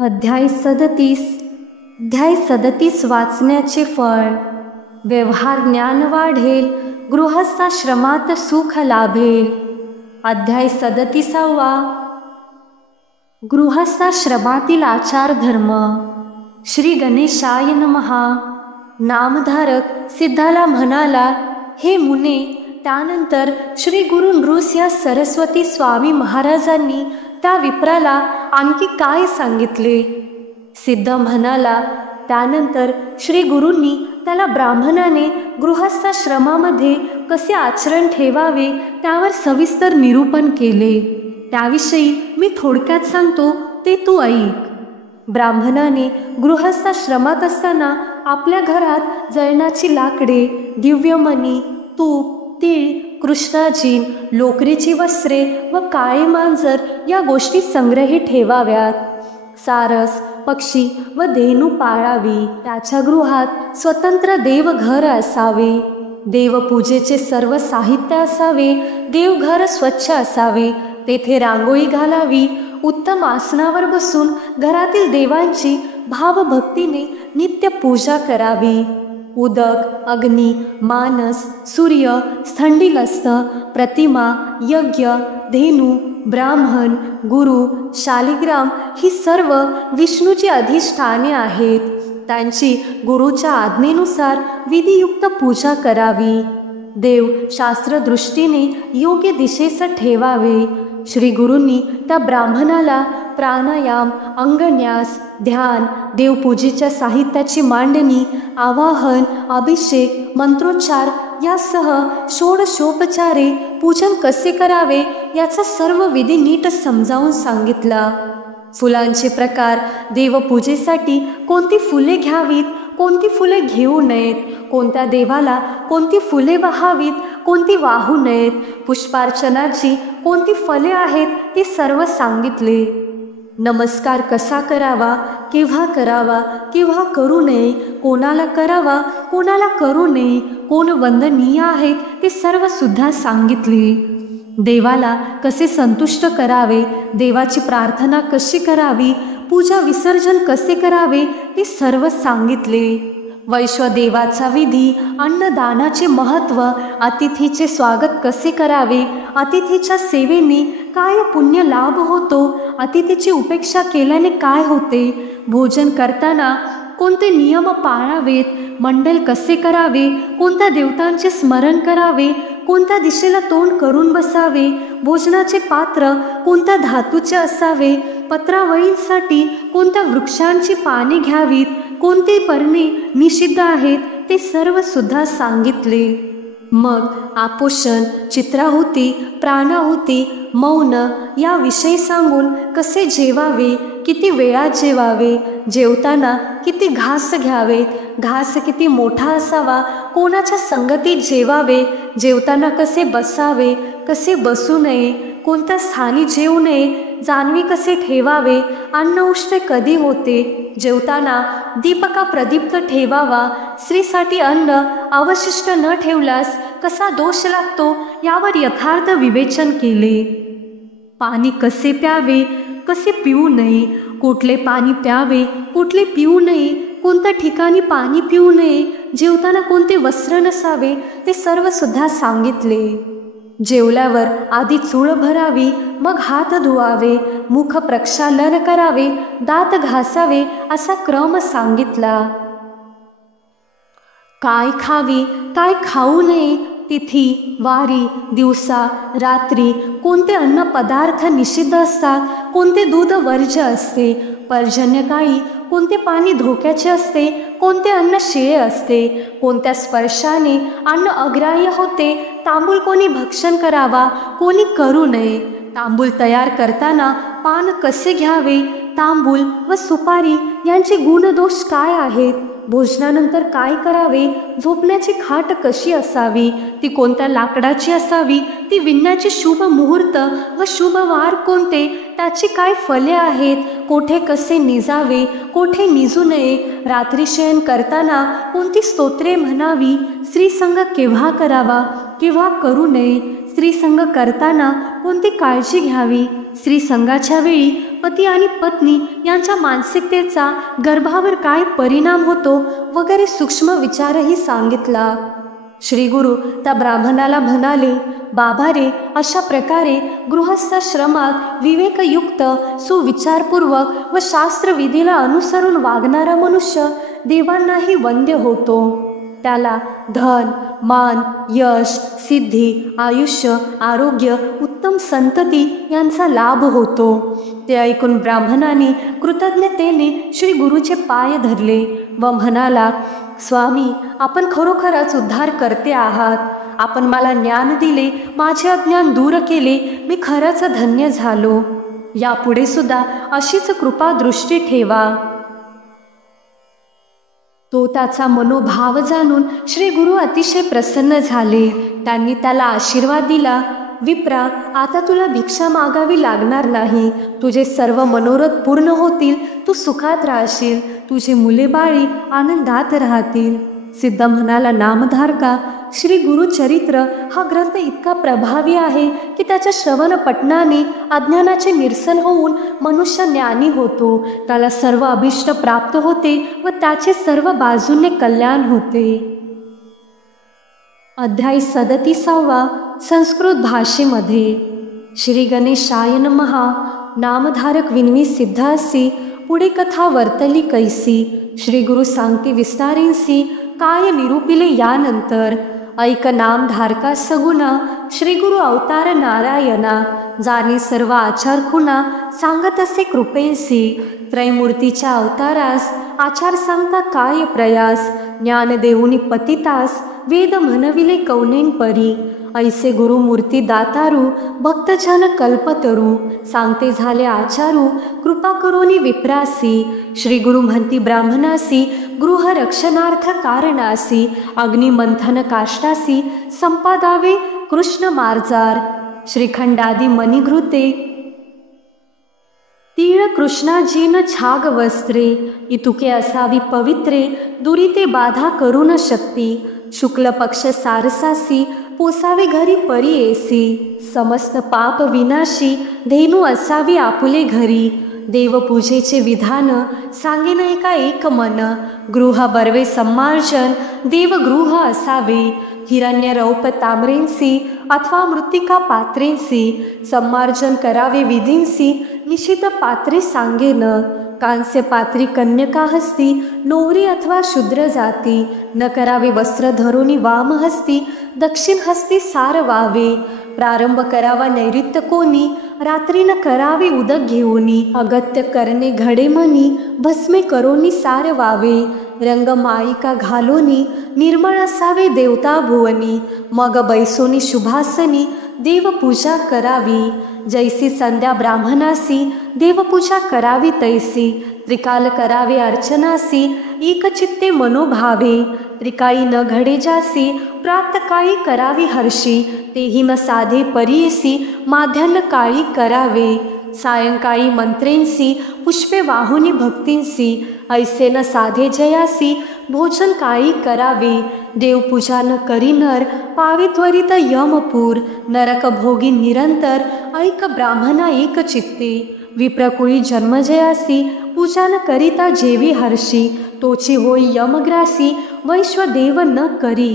अध्याय 37 वाचण्याचे फळ. व्यवहार ज्ञान वाढेल, गृहस्थाश्रमात सुख लाभेल. अध्याय 37. गृहस्थाश्रमातील आचार धर्म. श्री गणेशाय नमः. नामधारक सिद्धाला म्हणाला, हे मुने, त्यानंतर श्री गुरु नृसिंह सरस्वती स्वामी महाराजांनी त्या विप्राला आणखी काय सांगितले? सिद्ध म्हणाला, त्यानंतर श्री गुरूंनी त्याला ब्राह्मणाने गृहस्थाश्रमामध्ये कसे आचरण ठेवावे त्यावर सविस्तर निरूपण केले. त्याविषयी मी थोडक्यात सांगतो, ते तू ऐक. ब्राह्मणाने गृहस्थाश्रमात असताना आपल्या घरात जळणाची लाकडे, दिव्यमणी, तूप, तीळ, कृष्णाजीन, लोकरीची वस्त्रे व काळे मांजर या गोष्टी संग्रही ठेवाव्यात. सारस, पक्षी व धेनू पाळावी. त्याच्या गृहात स्वतंत्र देवघर असावे. देवपूजेचे सर्व साहित्य असावे. देवघर स्वच्छ असावे. तेथे रांगोळी घालावी. उत्तम आसनावर बसून घरातील देवांची भावभक्तीने नित्य पूजा करावी. उदक, अग्नी, मानस, सूर्य, स्थंडिलस्थ, प्रतिमा, यज्ञ, धेनू, ब्राह्मण, गुरु, शालिग्राम ही सर्व विष्णूची अधिष्ठाने आहेत. त्यांची गुरुच्या आज्ञेनुसार विधियुक्त पूजा करावी. देव शास्त्रदृष्टीने योग्य दिशेस ठेवावे. श्री गुरूंनी त्या ब्राह्मणाला प्राणायाम, अंगन्यास, ध्यान, देवपूजेच्या साहित्याची मांडणी, आवाहन, अभिषेक, मंत्रोच्चार यासह षोडशोपचारे पूजन कसे करावे याचा सर्व विधी नीट समजावून सांगितला. फुलांचे प्रकार, देवपूजेसाठी कोणती फुले घ्यावीत, कोणती फुले घेऊ नयेत, कोणत्या देवाला कोणती फुले वाहावीत, कोणती वाहू नयेत, पुष्पार्चनाची कोणती फले आहेत ते सर्व सांगितले. नमस्कार कसा करावा, केव्हा करावा, केव्हा करू नये, कोणाला करावा, कोणाला करू नये, कोण वंदनीय आहेत ते सर्व सुद्धा सांगितले. देवाला कसे संतुष्ट करावे, देवाची प्रार्थना कशी करावी, पूजा विसर्जन कसे करावे ते सर्व सांगितले. वैश्वदेवाचा विधी, अन्नदानाचे महत्त्व, अतिथीचे स्वागत कसे करावे, अतिथीच्या सेवेने काय पुण्य लाभ होतो, अतिथीची उपेक्षा केल्याने काय होते, भोजन करताना कोणते नियम पाळावेत, मंडल कसे करावे, कोणत्या देवतांचे स्मरण करावे, कोणत्या दिशेला तोंड करून बसावे, भोजनाचे पात्र कोणत्या धातूचे असावे, पत्रावळींसाठी कोणत्या वृक्षांची पाने घ्यावीत, कोणते पर्णे निषिद्ध आहेत ते सर्व सुद्धा सांगितले. मग आपोषण, चित्राहुती, प्राणाहुती, मौन याविषयी सांगून कसे जेवावे, किती वेळात जेवावे, जेवताना किती घास घ्यावेत, घास किती मोठा असावा, कोणाच्या संगतीत जेवावे, जेवताना कसे बसावे, कसे बसू नये, कोणत्या स्थानी जेवू नये, जानवी कसे ठेवावे, अन्न उष्ण कधी होते, जेवताना दीपका प्रदीप्त ठेवावा, स्त्रीसाठी अन्न अवशिष्ट न ठेवल्यास कसा दोष लागतो यावर यथार्थ विवेचन केले. पाणी कसे प्यावे, कसे पिऊ नये, कुठले पाणी प्यावे, कुठले पिऊ नये, कोणत्या ठिकाणी पाणी पिऊ नये, जेवताना कोणते वस्त्र नसावे ते सर्व सुद्धा सांगितले. जेवल्यावर आधी चूळ भरावी, मग हात धुवावे, मुख प्रक्षालन करावे, दात घासावे असा क्रम सांगितला. काय खावे, काय खाऊ नये, तिथी, वारी, दिवसा, रात्री कोणते अन्न पदार्थ निषिद्ध असतात, कोणते दूध वर्ज्य असते, पर्जन्यकाळी कोणते पाणी धोक्याचे असते, कोणते अन्न शिळे असते, कोणत्या स्पर्शाने अन्न अग्राह्य होते, तांबूळ कोणी भक्षण करावा, कोणी करू नये, तांबूळ तयार करताना पान कसे घ्यावे, तांबूळ व सुपारी यांचे गुणदोष काय आहेत, भोजनानंतर काय करावे, झोपण्याची खाट कशी असावी, ती कोणत्या लाकडाची असावी, ती विणण्याचे शुभ मुहूर्त व शुभ वार कोणते, त्याची काय फले आहेत, कोठे कसे निजावे, कोठे निजू नये, रात्री शयन करताना कोणती स्तोत्रे म्हणावी, स्त्रीसंग केव्हा करावा, केव्हा करू नये, स्त्रीसंग करताना कोणती काळजी घ्यावी, स्त्रीसंगाच्या वेळी पती आणि पत्नी यांच्या मानसिकतेचा गर्भावर काय परिणाम होतो वगैरे सूक्ष्म विचारही सांगितला. श्री गुरु त्या ब्राह्मणाला म्हणाले, बाबा रे, अशा प्रकारे गृहस्थाश्रमात विवेकयुक्त, सुविचारपूर्वक व शास्त्रविधीला अनुसरून वागणारा मनुष्य देवांनाही वंद्य होतो. त्याला धन, मान, यश, सिद्धी, आयुष्य, आरोग्य, उत्तम संतती यांचा लाभ होतो. ते ऐकून ब्राह्मणाने कृतज्ञतेने श्री गुरुचे पाय धरले व म्हणाला, स्वामी, आपण खरोखरच उद्धार करते आहात. आपण मला ज्ञान दिले, माझे अज्ञान दूर केले, मी खरंच धन्य झालो. यापुढे सुद्धा अशीच कृपा दृष्टी ठेवा. तो त्याचा मनोभाव जाणून श्री गुरु अतिशय प्रसन्न झाले. त्यांनी त्याला आशीर्वाद दिला, विप्रा, आता तुला भिक्षा मागावी लागणार नाही. तुझे सर्व मनोरथ पूर्ण होतील, तू सुखात राहशील, तुझे मुले बाळी आनंदात राहतील. सिद्ध म्हणाला, नामधारका, श्री गुरुचरित्र हा ग्रंथ इतका प्रभावी आहे की त्याच्या श्रवण पठणाने अज्ञानाचे निरसन होऊन मनुष्य ज्ञानी होतो. त्याला सर्व अभिष्ट प्राप्त होते व त्याचे सर्व बाजूने कल्याण होते. अध्याय 37 संस्कृत भाषेमध्ये. श्री गणेशाय नमः. नामधारक विनवी सिद्ध असी पुढे कथा वर्तली कैसी. श्री गुरु सांगते विस्तारेंसी काय निरूपिले यानंतर. ऐक नामधारका सगुणा, श्री गुरु अवतार नारायणा, जाणी सर्व आचार खुणा, सांगत असे कृपेसी. त्रैमूर्तीच्या अवतारास आचार सांगता काय प्रयास. ज्ञान देऊनी पतितास वेद म्हणविले कौनेन परी. ऐसे गुरुमूर्ती दातारू, भक्तजन कल्पतरू, सांगते झाले आचारू, कृपा करोनी विप्रासी. श्री गुरु म्हणती ब्राह्मणासी, गृह रक्षणार्थ कारणासी, अग्निमंथन काष्टासी, संपादावे कृष्ण मार्जार. श्रीखंडादी मणिघृते, तीळ कृष्णाजीन छाग वस्त्रे, इतुके असावी पवित्रे, दुरिते बाधा करून शक्ती. शुक्ल पक्ष सारसासी, पोसावे घरी परियेसी. समस्त पाप विनाशी, धेनू असावी आपुले घरी. देवपूजेचे विधान, सांगेन एका एक मन. गृह बर्वे सम्मार्जन, देवगृह असावे. हिरण्य रौप ताम्रेंसी, अथवा मृत्तिका पात्रेंसी, सम्मार्जन करावे विधींसी. निशित पात्रे सांगेन, कांस्य पात्री कन्यका हस्ती, नोरी अथवा शूद्र जाती. न करावे वस्त्र धरोनी वाम हस्ती, दक्षिण हस्ती सार वावे. प्रारंभ करावा नैऋत्य कोणी, रात्री न करावे उदक घेऊनी. अगत्य करणे घडे मनी, भस्मे करोनी सार वावे. रंग माईका घालोनी, निर्मळ असावे देवता भुवनी. मग बैसोनी शुभासनी, देवपूजा करावी. जैसी संध्या ब्राह्मणासी, देवपूजा करावी तैसी. त्रिकाल करावे अर्चनासी, एकचित्ते मनोभावे. त्रिकाळी न घडे जासी, प्रातकाळी करावी हर्षी. तेही न साधे परियेसी, माध्यान्ह काळी करावे. सायंकाळी मंत्रेंसी, पुष्पे वाहुनी भक्तींसी. ऐसे न साधे जयासी, भोजन काळी करावे. देवपूजा न करी नर, पावे त्वरित यमपूर. नरक भोगी निरंतर, ऐक ब्राह्मणा एक चित्ते. विप्रकुळी जन्मजयासी, पूजा न करिता जेवी हर्षी. तोची होई यमग्रासी, वैश्वदेव न करी.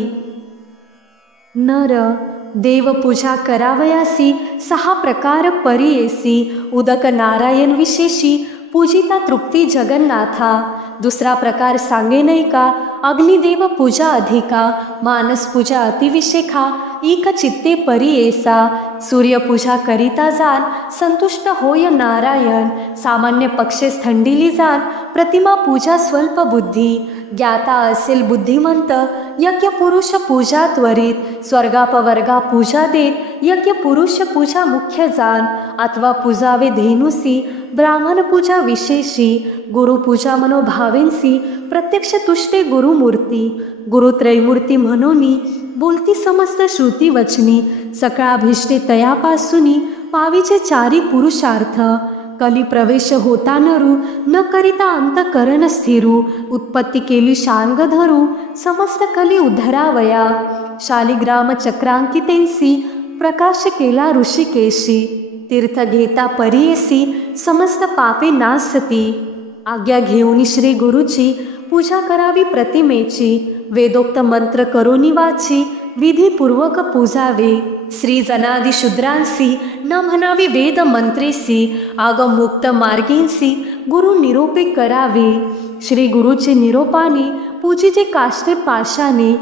नर देवपूजा करावयासी, 6 प्रकार परियेसी. उदक नारायण विशेषी, पूजिता तृप्ती जगन्नाथा. दुसरा प्रकार सांगे नाही का, अग्निदेव पूजा अधिका. मानस पूजा अतिविशेखा, एक चित्ते परियेसा. सूर्यपूजा करिता जाण, संतुष्ट होय नारायण. सामान्य पक्षेस थंडिली जाण, प्रतिमा पूजा स्वल्प बुद्धी. ज्ञाता असेल बुद्धिमंत, यज्ञ पुरुष पूजा त्वरित. स्वर्गापवर्गा पूजा देत, यज्ञ पुरुष पूजा मुख्य जाण. अथवा पूजावे धेनुसी, ब्राह्मण पूजा विशेषी. गुरुपूजा मनोभावेंसी, प्रत्यक्ष तुष्टे गुरुमूर्ती. गुरुत्रैमूर्ती म्हणूनी, बोलती समस्त श्रुती वचनी. सकळाभिष्टे तयापासूनी, पावीचे 4 पुरुषार्थ. कली प्रवेश होता नरू, न करिता अंतकरण स्थिरू. उत्पत्ती केली शांग धरू, समस्त कली उद्धरावया. शालिग्राम चक्रांकितेंसी, प्रकाश केला ऋषिकेशी, तीर्थ घेता परियेसी समस्त पापे नासती। आज्ञा घेऊन श्री गुरुची पूजा करावी प्रतिमेची, वेदोक्त मंत्र करोनी वाची विधीपूर्वक पूजावे। श्री जनादि शूद्रांसी न म्हणावी वेद मंत्रेसी, आगम मुक्त मार्गेंसी गुरु निरोपे करावे। श्री गुरुचे निरोपाने पूजिजे काष्टे पाशाने,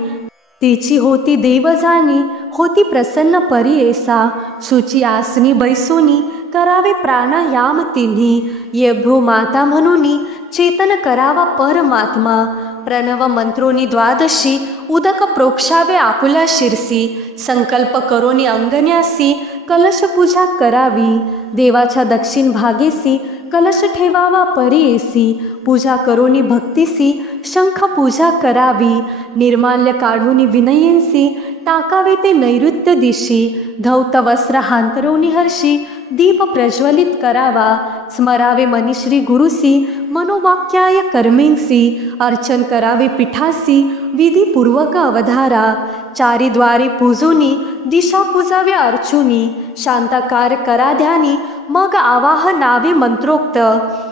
तिची होती देव जाणी होती प्रसन्न परियेसा। शुची आसनी बैसोनी करावे प्राणायाम तिन्ही, येभ्रू माता म्हणूनी चेतन करावा परमात्मा। प्रणव मंत्रोनी द्वादशी उदक प्रोक्षावे आपुल्या शिरसी, संकल्प करोनी अंगण्यासी कलश पूजा करावी। देवाच्या दक्षिण भागेसी कलश ठेवावा परियेसी, पूजा करोनी भक्तीसी शंख पूजा करावी। निर्माल्य काढूनी विनयेसी टाकावे ते नैऋत्य दिशी, धौत वस्त्र हांतरोनी हर्षी दीप प्रज्वलित करावा। स्मरावे मनी श्री गुरुसी मनोवाक्याय कर्मेंसी, अर्चन करावे पीठासी विधीपूर्वक अवधारा। चारी द्वारे पूजोनी दिशा पूजावे अर्चुनी, शांताकार करा ध्यानी मग आवाहनावे मंत्रोक्त।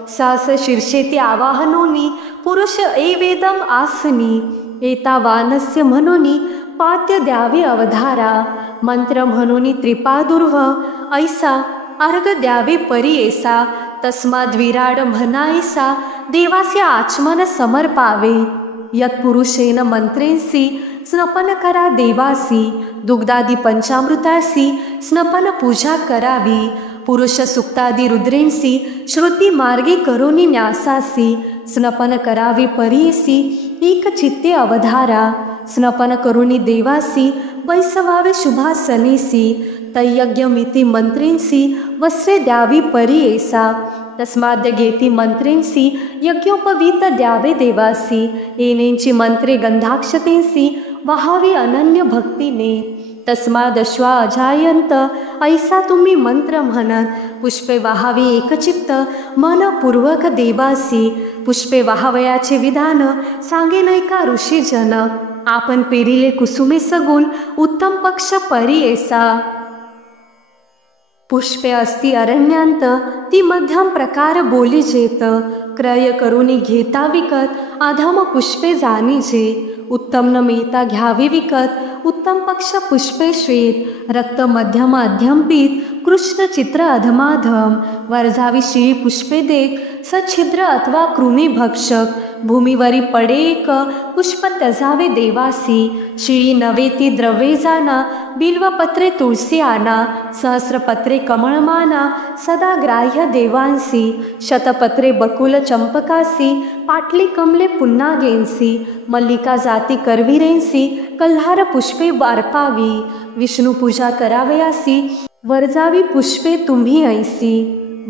सहस शीर्षेती आवाहनोनी पुरुष वेदम आसनी, एता वानस्य म्हणूनी पाद्य द्यावे अवधारा। मंत्र म्हणूनी त्रिपादुर्व ऐसा अर्घ द्यावे परियेसा, तस्माद विराड म्हणायसा देवासे आचमन समर्पावे। यत्पुरुषेन मंत्रेंसी स्नपन करा देवासी, दुग्धादी पंचामृतासी स्नपन पूजा करावी। पुरुष सुक्तादी रुद्रेंसी श्रुती मार्गे करोनी न्यासासी, स्नपन करावे परियेसी एक चित्ते अवधारा। स्नपन करुणी देवासी बैसवावे शुभासनेसी, तयज्ञमिती मंत्रेंसी वस्त्रे द्यावी परियेसा। तस्माद्य घेती मंत्रेंसी यज्ञोपवीत द्यावे देवासी, येनेंची मंत्रे गंधाक्षतेंसी वहावी अनन्य भक्तीने। तस्मादश्वा अजायंत ऐसा तुम्ही मंत्र म्हणत, पुष्पे वाहावी एकचित्त मनपूर्वक देवासी। पुष्पे वाहावयाचे विधान सांगे नैका ऋषीजन, आपण पेरिले कुसुमे सगुण उत्तम पक्ष परियेसा। पुष्पे असती अरण्यांत ती मध्यम प्रकार बोलीजेत, क्रय करुनी घेता विकत अधम पुष्पे जाणीजे। उत्तम न मिळता घ्यावी विकत उत्तम पक्ष पुष्पे श्वेत, रक्त मध्यम अध्यंपित कृष्ण चित्र अधमाधम। वर्जावी शिळी पुष्पे देख सच्छिद्र अथवा कृमी भक्षक, भूमीवरी पडे एक पुष्प त्यजावे देवासी। शिळी नवे ती द्रव्ये जाना, बिल्वपत्रे तुळसी आणा, सहस्रपत्रे कमळमाना सदा ग्राह्य देवांसी। शतपत्रे बकुल चंपकासी, पाटली कमले पुन्नागेंसी, मल्लिका जाती करविरेंसी कल्हार पुष्पे वार्पावी। विष्णू पूजा करावयासी वर्जावी पुष्पे तुम्ही ऐसी,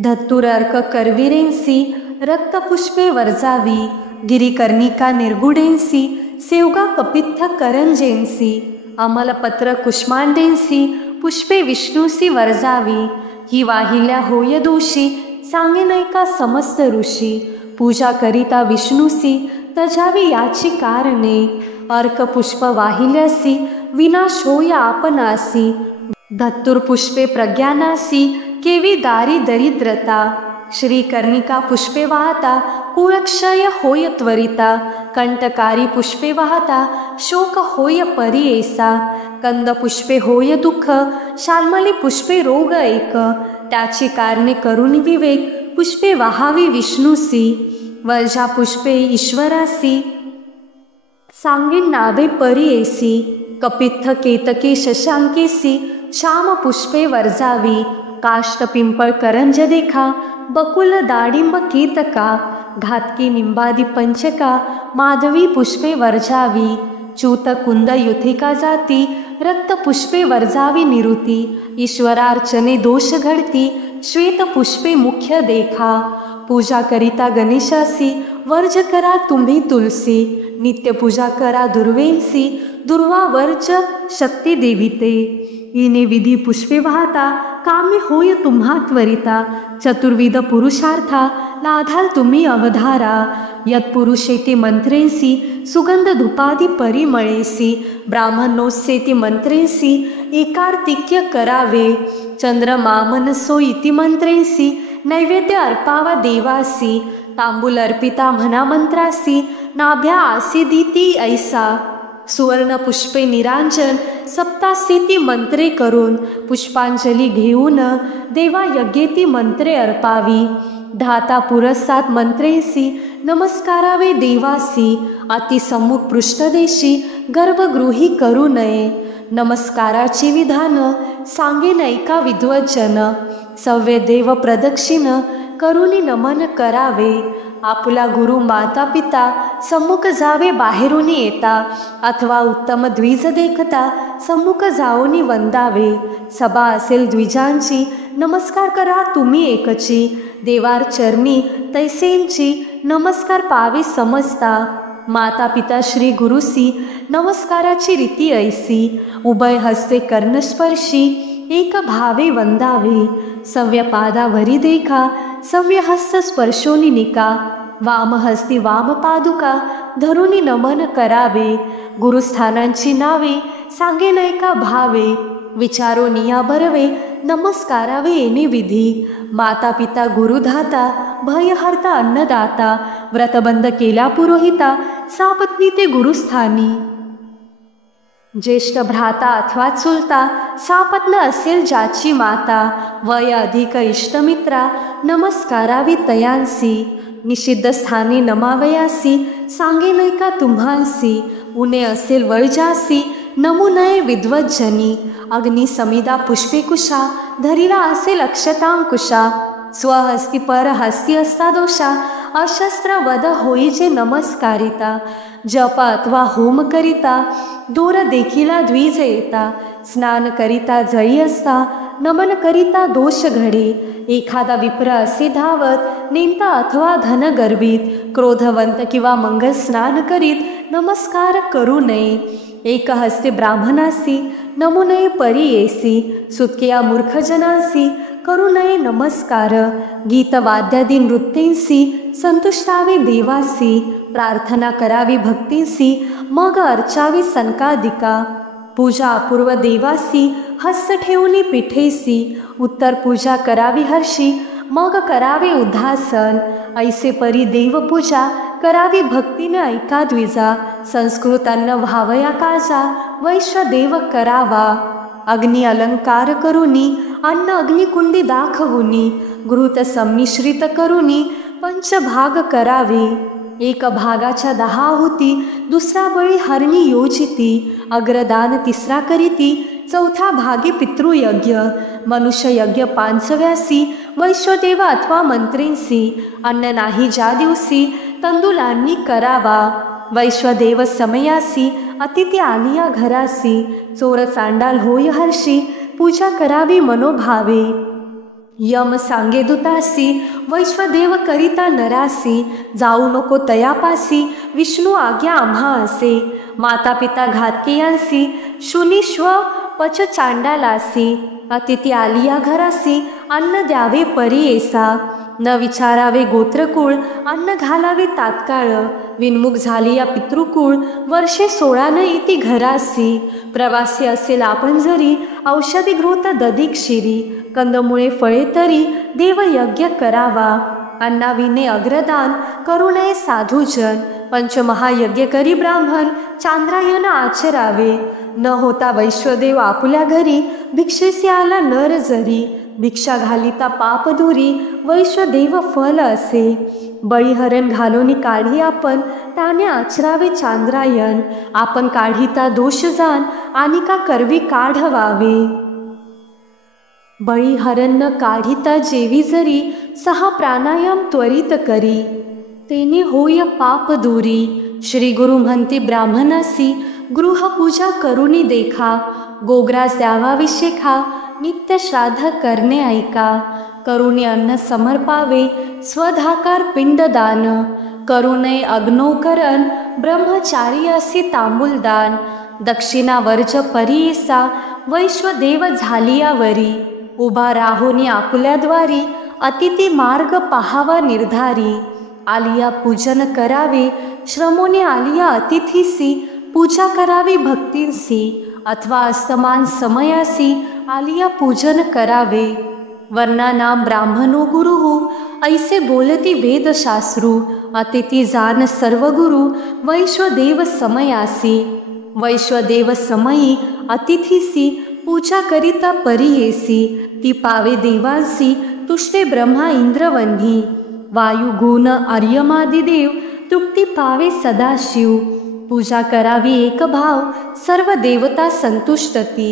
धत्तूर अर्क करविरेंसी रक्तपुष्पे वर्जावी। गिरिकर्णिका निर्गुडेंसी, सेवगा कपित्थ करंजेंसी, अमलपत्र कुष्मांडेंसी पुष्पे विष्णूसी वर्जावी। ही वाहिल्या होय दोषी सांगे नैका समस्त ऋषी, पूजा करिता विष्णूसी तजावी याची कारणे। अर्क पुष्प वाहिल्यासी विनाश होय आपणासी, धत्तूर पुष्पे प्रज्ञानासी केवी दारी दरिद्रता। श्रीकर्णिका पुष्पे वाहता कुळक्षय होय त्वरिता, कंटकारी पुष्पे वाहता शोक होय परियेसा। कंद पुष्पे होय दुःख, शाल्मली पुष्पे रोग एक, त्याची कारणे करुणी विवेक पुष्पे वाहावी विष्णूसी। वर्षा पुष्पे ईश्वरासी सांगेन नावे परियेसी, कपित्थ केतके शशांकेसी श्याम पुष्पे वर्जावी। काष्ट पिंपळ करंज देखा, बकुल दाडिंब केतका, घातकी निंबादी पंचका माधवी पुष्पे वर्जावी। च्यूत कुंद युथिका जाती, रक्त पुष्पे वर्जावी निरुती, ईश्वरार्चने दोष घडती श्वेत पुष्पे मुख्य देखा। पूजा करिता गणेशासी वर्ज करा तुम्ही तुलसी, नित्य पूजा करा दुर्वेंसी दुर्वावर्च शक्ती देविते. इने विधी पुष्पे वाहता कामी होय तुम्हा त्वरिता. चतुर्विध पुरुषार्था लाधाल तुम्ही अवधारा. यत्पुरुषेती मंत्रेसी सुगंध धुपादी परिमळेसी. ब्राह्मणोस्सेती मंत्रेसी एकार्तिक्य करावे. चंद्रमा मनसो इति मंत्रेसी नैवेद्य अर्पावा देवासी. तांबूल अर्पिता म्हणा मंत्रासी नाभ्या आसिदिती ऐसा. सुवर्ण पुष्पे निरांजन सप्तासीती मंत्रे करून. पुष्पांजली घेऊन देवा यज्ञेती मंत्रे अर्पावी. धाता पुरस्सात मंत्रेसी नमस्कारावे देवासी. अतिसम्मुख पृष्ठदेशी गर्भगृही करू नये. नमस्काराची विधान सांगेन ऐका विद्वज्जन. सव्य देव प्रदक्षिण करुणी नमन करावे. आपला गुरु माता पिता सम्मुख जावे बाहेरून येता. अथवा उत्तम द्विज देखता सम्मुख जाऊनी वंदावे. सभा असेल द्विजांची नमस्कार करा तुम्ही एकची. देवार चरणी तैसेंची नमस्कार पावे समजता. माता पिता श्री गुरुसी नमस्काराची रीती ऐसी. उभय हस्ते कर्णस्पर्शी एक भावे वंदावे. सव्य पादावरी देखा सव्य हस्त स्पर्शोनी निका. वामहस्ती वाम पादुका धरुनी नमन करावे. गुरुस्थानांची नावे सांगे नैका भावे. विचारो निया बरवे नमस्कारावे येणे विधी. माता पिता गुरुधाता भयहर्ता अन्नदाता. व्रतबंध केला पुरोहिता सापत्नी ते गुरुस्थानी. ज्येष्ठ भ्राता अथवा चुलता सापत्न असेल ज्याची माता. वय अधिक इष्टमित्रा नमस्कारावी तयांसी. निषिद्ध स्थानी नमावयासी सांगे नैका तुम्हांसी. उने असेल वळजासी नमू नये विद्वज्जनी. अग्नि समिदा पुष्पे कुशा धरिला असेल अक्षतांकुशा. स्वहस्ती पर हस्ती असता दोषा अशस्त्र वध होईजे नमस्कारिता. जप अथवा होम करिता दूर देखिला द्विज येता. स्नान करिता जळी असता नमन करिता दोष घडे. एखादा विप्र असे धावत नेमता अथवा धन गर्भित. क्रोधवंत किंवा मंगल स्नान करीत नमस्कार करू नये. एक हस्ते ब्राह्मणासी नमू नये परी येसी. सुटकेया मूर्खजनांसी करू नये नमस्कार. गीत वाद्यादी नृत्येंसी संतुष्टावे देवासी. प्रार्थना करावी भक्तींसी मग अर्चावी सनकादिका. पूजा अपूर्व देवासी हस्त ठेवली पिठेसी. उत्तर पूजा करावी हर्षी मग करावे उद्धासन. ऐसे परी देवपूजा करावी भक्तीने ऐका द्विजा. संस्कृतांना व्हावया काजा वैश्वदेव करावा. अग्नि अलंकार करुनी अन्न अग्निकुंडी दाखवुनी. घृत संमिश्रित करुनी पंचभाग करावे. एक भागाच्या 10 आहुती दुसरा बळी हरणी योजिती. अग्रदान तिसरा करीती चौथा भागी पितृयज्ञ. मनुष्य यज्ञ 5व्यासी वैश्वदेव अथवा मंत्रेंसी. अन्न नाही ज्या दिवशी तंदुलांनी करावा. वैश्वदेव समयासी अतिथी आलिया घरासी. चोर चांडाल होय हर्षी पूजा करावी मनोभावे. यम सांगे दुतासी वैश्वदेव करिता नरासी. जाऊ नको तयापासी विष्णू आज्ञा आम्हा असे. माता पिता घातकेयांसी शुनिश्व पच चांडालासी. अतिथी आलिया घरासी अन्न द्यावे परी येसा. न विचारावे गोत्रकुळ अन्न घालावे तात्काळ. विनमुख झाली या पितृकुळ वर्षे 16 न इति घरासी. प्रवासी असेल आपण जरी औषधी घृत दधिक शिरी. कंदमुळे फळे तरी देवयज्ञ करावा. अन्नाविने अग्रदान करू नये साधुजन. पंचमहायज्ञ करी ब्राह्मण चांद्रायन आचरावे. न होता वैश्वदेव आपुल्या घरी भिक्षेसी आला नर जरी. भिक्षा घालिता पाप दुरी वैश्वदेव फल असे. बळीहरण घालोनी काढी आपण त्याने आचरावे चांद्रायन. आपण काढिता दोष जाण आणि का करवी काढवावे. बळीहरण न काढिता जेवी जरी 6 प्राणायाम त्वरित करी. तेने होय पाप दूरी. श्री गुरु म्हणते ब्राह्मणासी गृहपूजा करुनी देखा. गोग्रास द्यावा विशेखा नित्य श्राद्ध करणे ऐका. करुणी अन्न समर्पावे स्वधाकार पिंडदान. करू नये अग्नोकरण ब्रह्मचारी असे तांबूलदान. दक्षिणा वर्ज परियेसा वैश्वदेव झालियावरी, उभा राहोनी आपुल्याद्वारी अतिथी मार्ग पहावा निर्धारी, आलिया पूजन करावे श्रमोने आलिया अतिथीसी, पूजा करावी भक्तींसी अथवा असमान समयासी आलिया पूजन करावे। वर्णानाम ब्राह्मणो गुरु ऐसे बोलती वेदशास्त्रू, अतिथी जान सर्व गुरु वैश्वदेव समयासी, वैश्वदेव समयी अतिथीसी पूजा करिता परियेसी, ती पावे देवांसी तुष्टे ब्रह्मा इंद्रवन्ही, वायू गुण आर्यमादिदेव तृप्ती पावे सदाशिव, पूजा करावी एक भाव सर्व देवता संतुष्टती।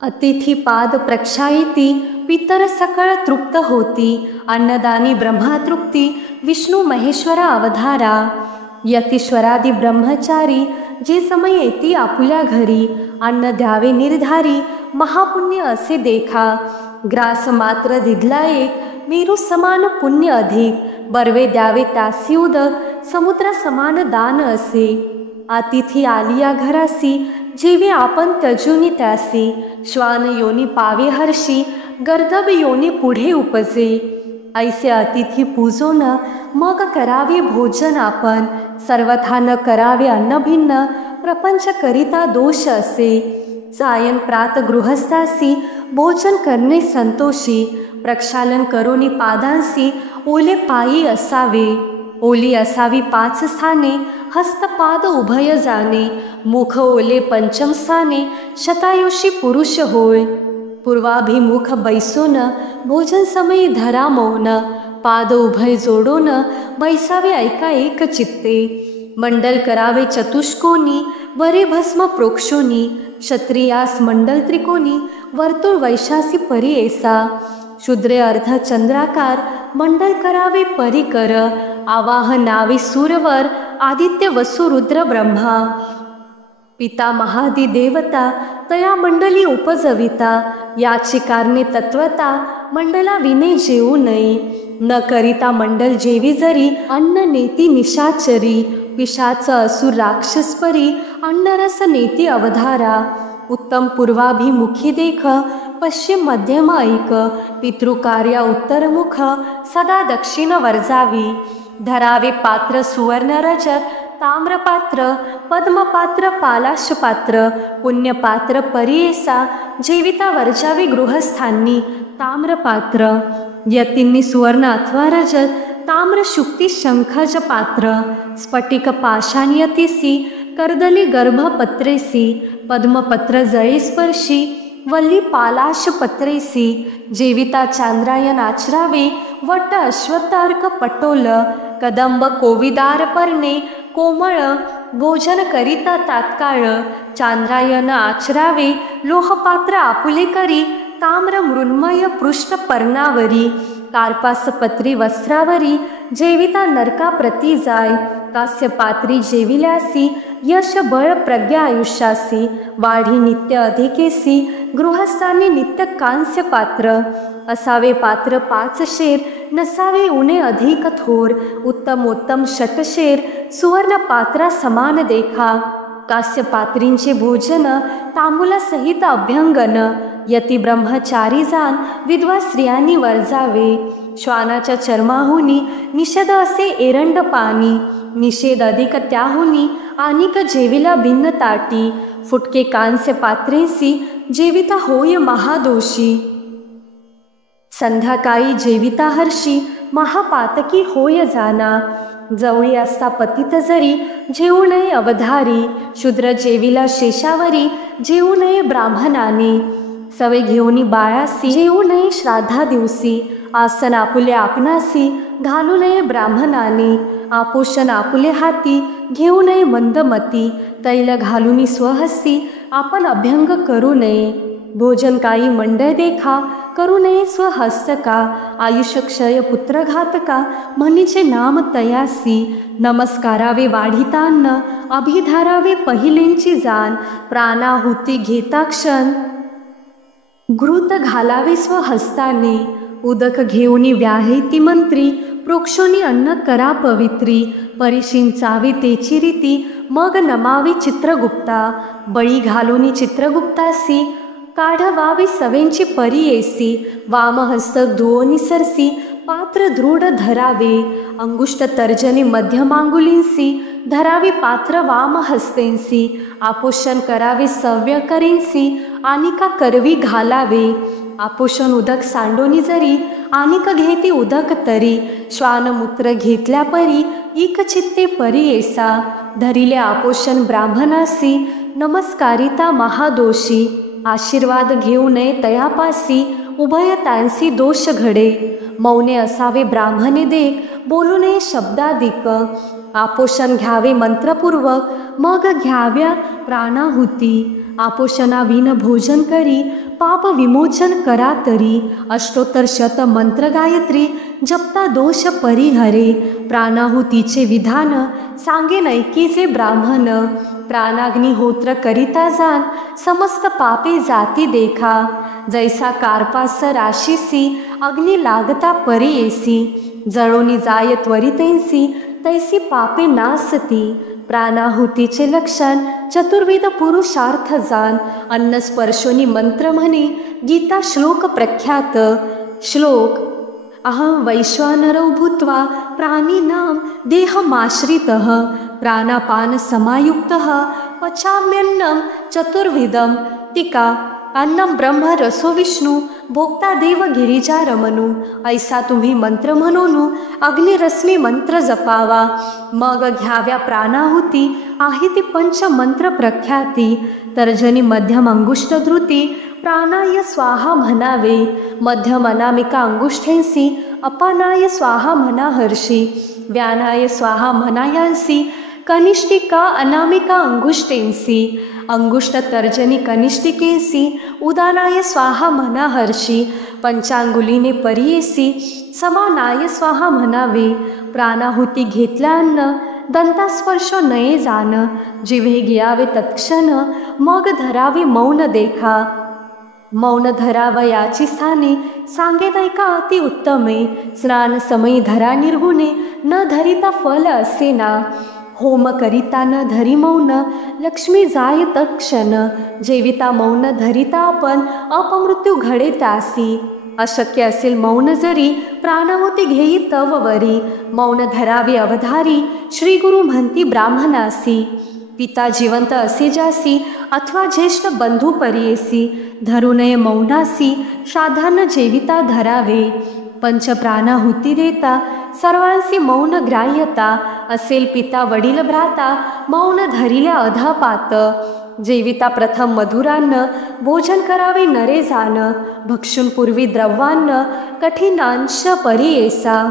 अतिथी पाद प्रक्षाळिती पितर सकळ तृप्त होती, अन्नदानी ब्रह्मा तृप्ती विष्णू महेश्वरा अवधारा, यतीश्वरादी ब्रह्मचारी जे समय येती आपुल्या घरी, अन्न द्यावे निर्धारी महापुण्य असे देखा, ग्रास मात्र दिधला एक मेरू समान पुण्य अधिक, बर्वे द्यावे त्यासी उदक समुद्र समान दान असे, अतिथी आलिया घरासी जेवी आपण त्यजुनी त्यासी, श्वान योनी पावे हर्षी गर्दभ योनी पुढे उपजे, ऐसे अतिथी पूजोन मग करावे भोजन आपण, सर्वथा न करावे अन्न भिन्न प्रपंच करिता दोष असे, सायन प्रात गृहस्थासी भोजन करणे संतोषी, प्रक्षालन करोनी पादांसी ओले पायी असावे, ओली असावी 5 स्थाने हस्तपाद उभय जाणे, मुख ओले पंचम स्थाने शतायुषी पुरुष होय, पूर्वाभिमुख बैसोन भोजन समयी धरा मौन, पाद उभय जोडोन बैसावे ऐका एक चित्ते, मंडल करावे चतुष्कोनी वरे भस्म प्रोक्षोनी, क्षत्रियास मंडल त्रिकोणी वर्तुळ वैशासी परियेसा, शूद्रे अर्ध चंद्राकार मंडल करावे परिकर, आवाहनावे सूरवर आदित्य वसु रुद्र ब्रह्मा, पिता महादी देवता तया मंडली उपजविता, याची कारणे तत्वता मंडला विने जेवू नये, न करिता मंडल जेवी जरी अन्न नेती निशाचरी, पिशाच असुर राक्षसपरी अन्नरस नेती अवधारा, उत्तम पूर्वाभिमुखी देख पश्चिम मध्यम ऐक, पितृकार्या उत्तरमुख सदा दक्षिण वर्जावी, धरावे पात्र सुवर्ण रजत ताम्रपात्र पद्मपात्र पालाशपात्र, पुण्यपात्र परियेसा जेविता वर्जावे गृहस्थांनी ताम्रपात्र, यतींनी सुवर्ण अथवा रजत ताम्र शुक्ती शंखज पात्र, स्फटिक पाषाण यतीसी कर्दली गर्भपत्रेसी, पद्मपत्र जळे स्पर्शी वल्ली पालाश पत्रेसी, जेविता चांद्रायन आचरावे वट अश्वत्थार्क पटोल, कदंब कोविदार पर्णे कोमळ भोजन करिता तात्काळ, चांद्रायन आचरावे लोहपात्र आपुले करी, ताम्र मृन्मय पृष्ठ पर्णावरी, कार्पास पत्री वस्त्रावरी जेविता नरका प्रती जाय, कास्य पात्री जेविल्यासी यश बळ प्रज्ञा आयुष्यासी, वाढी नित्य अधिकेसी गृहस्थांनी नित्य कांस्य पात्र, असावे पात्र 5 शेर नसावे उणे अधिक थोर, उत्तमोत्तम शतशेर सुवर्ण पात्रा समान देखा, कास्य पात्रींचे भोजन तांबूला सहित अभ्यंगन, यती ब्रह्मचारी जान विधवा स्त्रियांनी वर्जावे, श्वानाच्या चर्माहुनी निषेध असे एरंड पाणी, निषेध अधिक त्याहुनी आनिक जेविला भिन्न ताटी, फुटके कांस्य पात्रेसी जेविता होय महादोषी, संध्याकाळी जेविता हर्षी महापातकी होय जाना, जवळी असता पतित जरी जेवू नये अवधारी, शूद्र जेविला शेषावरी जेवू नये ब्राह्मणाने, सवे घेऊनी बाळासी जेवू नये श्राद्धा दिवसी, आसन आपुले आपणासी घालू नये ब्राह्मणाने, आपोषण आपुले हाती घेऊ नये मंदमती, तैल घालूनी स्वहस्ती आपण अभ्यंग करू नये, भोजन काही मंडळ देखा करू नये स्वहस्तका, आयुष्य क्षय पुत्रघातका म्हणीचे नाम तयासी, नमस्कारावे वाढितान्न अभिधारावे पहिलेंची जाण, प्राणाहुती घेता क्षण घृत घालावे स्वहस्ताने, उदक घेऊनी व्याहेती मंत्री प्रोक्षोनी अन्न करा पवित्री, परिशिंचावे तेची रीती मग नमावी चित्रगुप्ता, बळी घालूनी चित्रगुप्तासी, काढवावी सवेंची परी येसी, वामहस्त धुओनी सरसी, पात्र दृढ धरावे, अंगुष्ट तर्जनी मध्यमांगुलींसी, धरावी पात्र वामहस्तेंसी, आपोषण करावे सव्य करेंसी, आनिका करवी घालावे, आपोषण उदक सांडोनी जरी, आनिक घेती उदक तरी, श्वानमूत्र घेतल्या परी, इक चित्ते परी येसा, धरिले आपोषण ब्राह्मणासी, नमस्कारिता महादोषी, आशीर्वाद घेऊ नये तयापासी, उभयतांसी दोष घडे, मौने असावे ब्राह्मणे देख, बोलू नये शब्दाधिक, आपोषण घ्यावे मंत्रपूर्वक, मग घ्याव्या प्राणाहुती, आपोषणाविन भोजन करी, पाप विमोचन करा तरी, अष्टोत्तर शत मंत्र गायत्री, जपता दोष परिहरे, प्राणाहुतीचे विधान, सांगे नैकीचे ब्राह्मण, प्राणाग्निहोत्र करिता जाण, समस्त पापे जाती देखा, जैसा कार्पास राशीसी, अग्नी लागता परी येसी, जळोनी जाय त्वरितैसी, तैसी पापे नासती, प्राणाहुतीचे लक्षण, चतुर्विध पुरुषार्थ जाण, अन्नस्पर्शोनी मंत्र म्हणे, गीता श्लोक प्रख्यात, श्लोक, अहं वैश्वानरो भूत्वा प्राणिनां देहमाश्रितः, प्राणापान समायुक्तः, पचाम्यन्नं चतुर्विधं, टीका, अन्नम ब्रह्म रसो विष्णू, भोक्ता देव गिरिजा रमणू, ऐसा तुम्ही मंत्र म्हणून अग्निरश्मी मंत्र जपावा, मग घ्याव्या प्राणाहुती, आहे ती पंच मंत्र प्रख्याती, तर्जनी मध्यम अंगुष्ठ धृती, प्राणाय स्वाहा म्हणावे, मध्यम अनामिका अंगुष्ठेंसी, अपानाय स्वाहा म्हणा हर्षी, व्यानाय स्वाहा म्हणायांसी, कनिष्ठिका अनामिका अंगुष्ठेंसी, अंगुष्ठ तर्जनी कनिष्ठिकेसी, उदानाय स्वाहा म्हणा हर्षी, पंचांगुलीने परियेसी, समानाय स्वाहा म्हणावे, प्राणाहुती घेतल्यान्न दंतास्पर्श नये जाण, जिव्हे घ्यावे तत्क्षण, मग धरावे मौन देखा, मौन धरावयाची स्थाने, सांगे नैका अति उत्तमे, स्नान समयी धरा निर्गुणे, न धरिता फल असेना, होम करिता न धरी मौन, लक्ष्मी जाय तत्क्षण, जेविता मौन धरिता आपण, अपमृत्यू घडे त्यासी, अशक्य असेल मौन जरी, प्राणाहुती घेई तव वरी, मौन धरावे अवधारी, श्री गुरु म्हणती ब्राह्मणासी, पिता जिवंत असे जासी, अथवा ज्येष्ठ बंधू परियेसी, धरू नये मौनासी, श्राद्धान्न जेविता धरावे, पंच प्राणाहुती देता, सर्वांसी मौन ग्राह्यता, असेल पिता वडील भ्राता, मौन धरिल्या अधापात, जेविता प्रथम मधुरान्न, भोजन करावे नरे जाण, भक्षून पूर्वी द्रव्यान्न, कठीणांश परियेसा,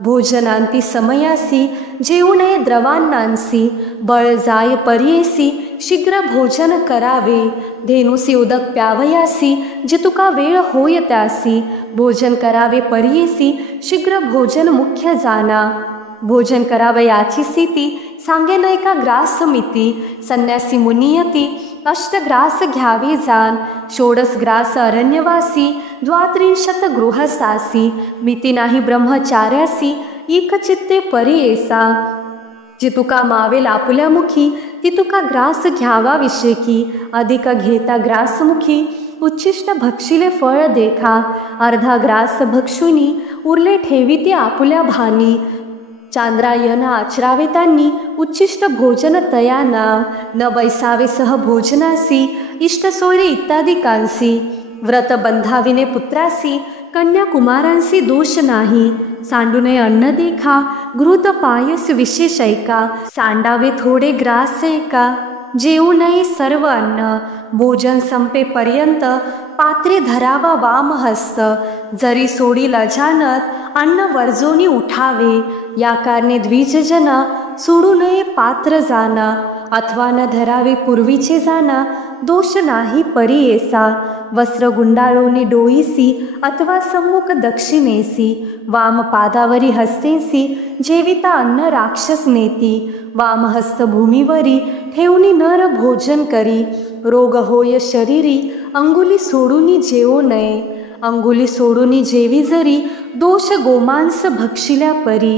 भोजनांती समयासी, जेऊ नये द्रवांनांसी, बळ जाय परियेसी, शीघ्र भोजन करावे, धेनुसी उदक प्यावयासी, जितुका वेळ होय त्यासी, भोजन करावे परियेसी, शीघ्र भोजन मुख्य जाना, भोजन करावयाची स्थिती, सांगे नैका ग्रास मिती, संन्यासी मुनियती, अष्टग्रास घ्यावे जाण, षोडस ग्रास अरण्यवासी, द्वात्रिंशत गृहस्थासी, मिती नाही ब्रह्मचार्यासी, एकचित्ते परियेसा, जितुका मावेल आपुल्या मुखी, तितुका ग्रास घ्यावा विषेकी, अधिक घेता ग्रासमुखी, उच्छिष्ट भक्षिले फळ देखा, अर्धा ग्रास भक्षुनी, उरले ठेवी ती आपुल्या भानी, चांद्रायन आचरावे त्यांनी, उच्छिष्ट भोजन तयाना, न बैसावे सह भोजनासी, इष्ट सोयरे इत्यादिकांसी, व्रत बंधाविने पुत्रासी, कन्याकुमारांसी दोष नाही, सांडू नये अन्न देखा, घृत पायस विशेष ऐका, सांडावे थोडे ग्रास एका, जेऊ नये सर्व अन्न, भोजन संपेपर्यंत, पात्रे धरावा वामहस्त, जरी सोडील अजानत, अन्न वर्जोनी उठावे, या कारणे द्विजजना, सोडू नये पात्र जाना, अथवा न धरावे पूर्वीचे जाना, दोष नाही परियेसा, वस्त्र गुंडाळोनी डोईसी, अथवा सम्मुख दक्षिणेसी, वाम पादावरी हस्तेसी, जेविता अन्न राक्षस नेती, वामहस्त भूमीवरी, ठेवणी नर भोजन करी, रोग होय शरीरी, अंगुली सोडूनी जेवो नये, अंगुली सोडूनी जेवी जरी, दोष गोमांस भक्षिल्या परी.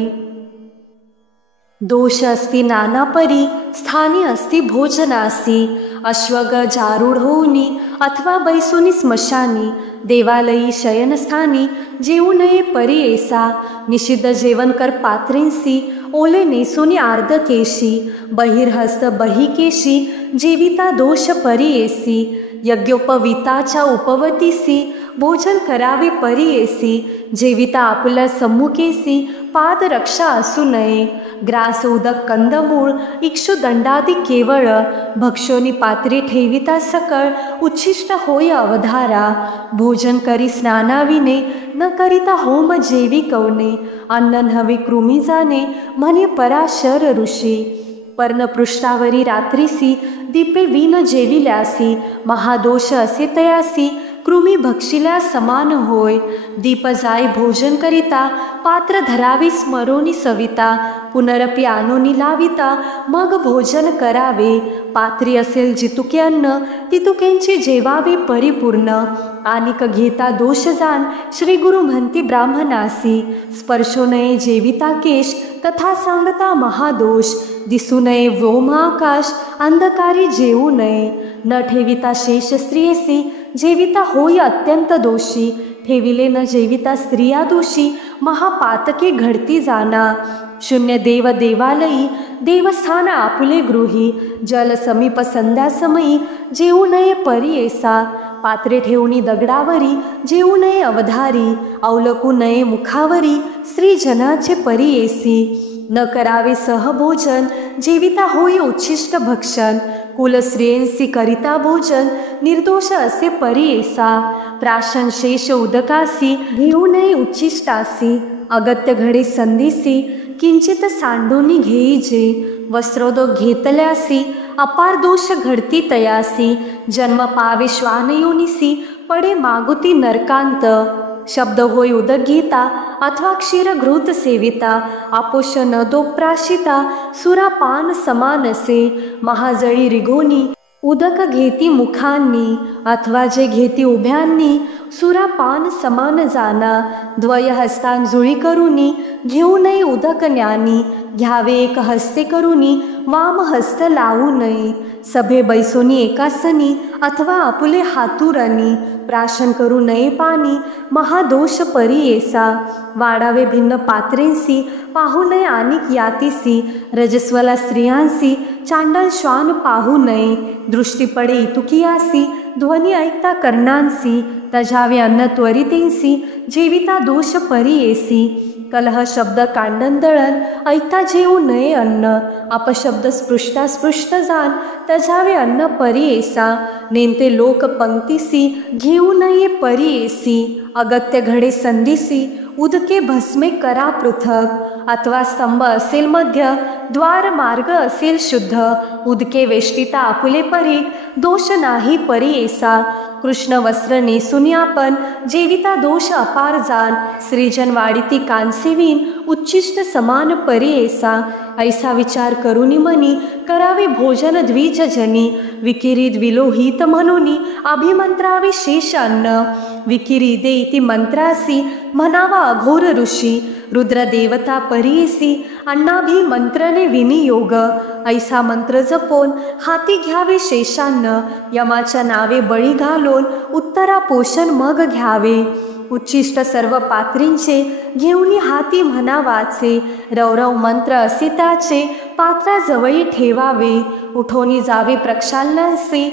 दोष अस्ति नाना परी स्थानी अस्ति भोजनासी, अश्वग जारूढ होऊनी अथवा बैसुनी स्मशानी, देवालयी शयनस्थानी जेऊ नये परी ऐसा, निषिद्ध जेवण कर पात्रेंसी, ओले नेसुनी आर्ध केशी, बहिर्हस्त बहिकेशी, जेविता दोष परी ऐसी, यज्ञोपवीताच्या उपवतीसी, भोजन करावे परी ऐसी, जेविता आपुल्या सम्मुखेसी, पाद रक्षा असू नये, ग्रास उदक कंदमूळ इक्षुदंडादी केवळ, भक्षोनी पात्री ठेविता सकळ, उच्छिष्ट होय अवधारा, भोजन करी स्नानाविने, न करिता होम जेवी कवणे, अन्न नव्हे कृमी जाणे, म्हणे पराशर ऋषी, पर्णपृष्ठावरी रात्रीसी, दीपे विन जेविल्यासी, महादोष असे तयासी, कृमी भक्षिल्या समान होय, दीप जाय भोजन करिता, पात्र धरावी स्मरोनी सविता, पुनरपि आणोनी लाविता, मग भोजन करावे, पात्री असेल जितुके अन्न, तितुकेंची जेवावे परिपूर्ण, आनिक घेता दोष जाण, श्री गुरु म्हणती ब्राह्मणासी, स्पर्शो नये जेविता केश, तथा सांगता महादोष, दिसू नये व्योम आकाश, अंधकारी जेवू नये, न ठेविता शेष स्त्रियेसी, जेविता होय अत्यंत दोषी, ठेविले न जेविता स्त्रिया दोषी, महापातके घडती जाना, शून्य देव देवालयी, देवस्थान आपुले गृही, जल समीप संध्या समयी, जेऊ नये परी ऐसा, पात्रे ठेवणी दगडावरी, जेऊ नये अवधारी, अवलकू नये मुखावरी, स्त्रीजनाचे परी ऐसी, न करावे सहभोजन, जेविता होय उच्छिष्ट भक्षण, कुलस्त्रियेंसी करिता भोजन, निर्दोष असे परी ऐसा, प्राशन शेष उदकासी, घेऊ नये उच्छिष्टासी, अगत्य घडे संधीसी, किंचित सांडूनी घेईजे, वस्त्रोदोग घेतल्यासी, अपार दोष घडती तयासी, जन्म पावे श्वानयोनिसी, पडे मागुती नरकांत, शब्द होय उदक घेता, अथवा क्षीर घृत सेविता, आपोष न दोप्राशिता, सुरा पान समानसे, महाजळी रिगोनी, उदक घेती मुखांनी, अथवा जे घेती उभ्यांनी, सुरा पान समान जाना, द्वय हस्तान जुळी करुनी, घेऊ नये उदक ज्ञानी, घ्यावे एक हस्ते करुनी, वाम हस्त लावू नये, सभे बैसोनी एकासनी, अथवा आपुले हातुरनी, प्राशन करू नये पाणी, महादोष परी ऐसा, वाढावे भिन्न पात्रेंसी, पाहू नये आनिक यातीसी, रजस्वला स्त्रियांसी, चांडाल श्वान पाहू नये, दृष्टी पडे इतुकियासी, ध्वनी ऐकता कर्णांसी, तजावे अन्न त्वरितेंसी, जेविता दोष परी ऐसी, कलह शब्द कांडन दळण, ऐकता जेऊ नये अन्न, अपशब्द स्पृष्टा स्पृष्ट जाण, तजावे अन्न परी ऐसा, नेमते लोक पंक्तीसी, घेऊ नये परी ऐसी, अगत्य घडे संधीसी, उदके भस्मे करा पृथक, अथवा स्तंभ असेल मध्य, द्वार मार्ग असेल शुद्ध, उदके वेष्टिता आपुले परी, दोष नाही परी ऐसा, कृष्ण वस्त्र नेसुनी आपण, जेविता दोष अपार जाण, श्रीजन वाडिती कांसेवीन, उच्छिष्ट समान परी ऐसा, ऐसा विचार करुनी मनी, करावे भोजन द्विज जनी, विकिरी द्विलोहित म्हणूनी, अभिमंत्रावे शेष अन्न, विकिरी दे इति मंत्रासी, म्हणावा अघोर ऋषी, रुद्र देवता परीसी, अण्णाभी मंत्रने विनियोग, ऐसा मंत्र जपोन, हाती घ्यावे शेषान्न, यमाच्या नावे बळी घालून, उत्तरा पोषण मग घ्यावे, उच्छिष्ट सर्व पात्रींचे, घेऊनी हाती म्हणावाचे, रवरव मंत्र असे त्याचे, पात्राजवळी ठेवावे, उठोनी जावे प्रक्षालनासे,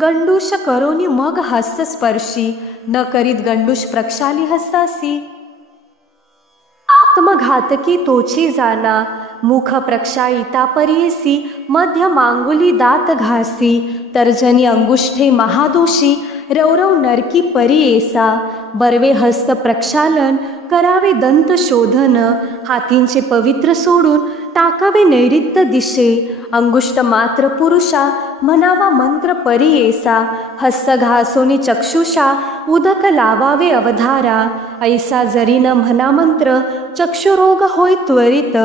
गंडूष करोनी मग हस्तस्पर्शी, न करीत गंडूष प्रक्षाली हस्तासी, आत्मघातकी तोची जाना, मुख प्रक्षाळिता परीसी, मध्य मांगुली दात घासी, तर्जनी अंगुष्ठे महादोषी, रवरव नरकी परी ऐसा, बर्वे हस्त प्रक्षालन, करावे दंत शोधन, हातींचे पवित्र सोडून, टाकावे नैऋत्य दिशे, अंगुष्ट मात्र पुरुषा, म्हणावा मंत्र परी ऐसा, हस्त घासोनी चक्षुषा, उदक लावावे अवधारा, ऐसा जरी न म्हणा मंत्र, चक्षुरोग होय त्वरित,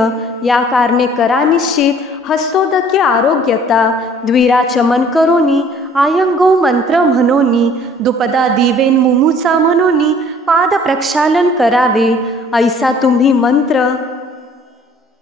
या कारणे करा निश्चित, हस्तोदके आरोग्यता, द्विराचमन करोनी, आयंगो मंत्र म्हणोनी, दुपदा दिवेन मुमुचा म्हणोनी, पाद प्रक्षालन करावे, ऐसा तुम्ही मंत्र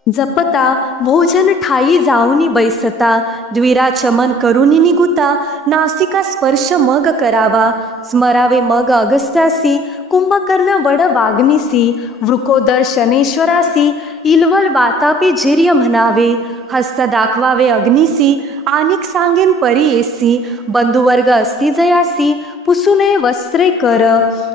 जपता भोजन ठाई जाऊनी बैसता, द्विराचमन करुनी निगुता, नासिका स्पर्श मग करावा, स्मरावे मग अगस्त्यासी, कुंभकर्ण वड वाग्निसी, वृकोदर शनेश्वरासी, इलवल वातापी जिर्य म्हणावे, हस्त दाखवावे अग्निसी, आनिक सांगेन परी येसी, बंधुवर्ग असती जयासी, पुसुने वस्त्रे कर,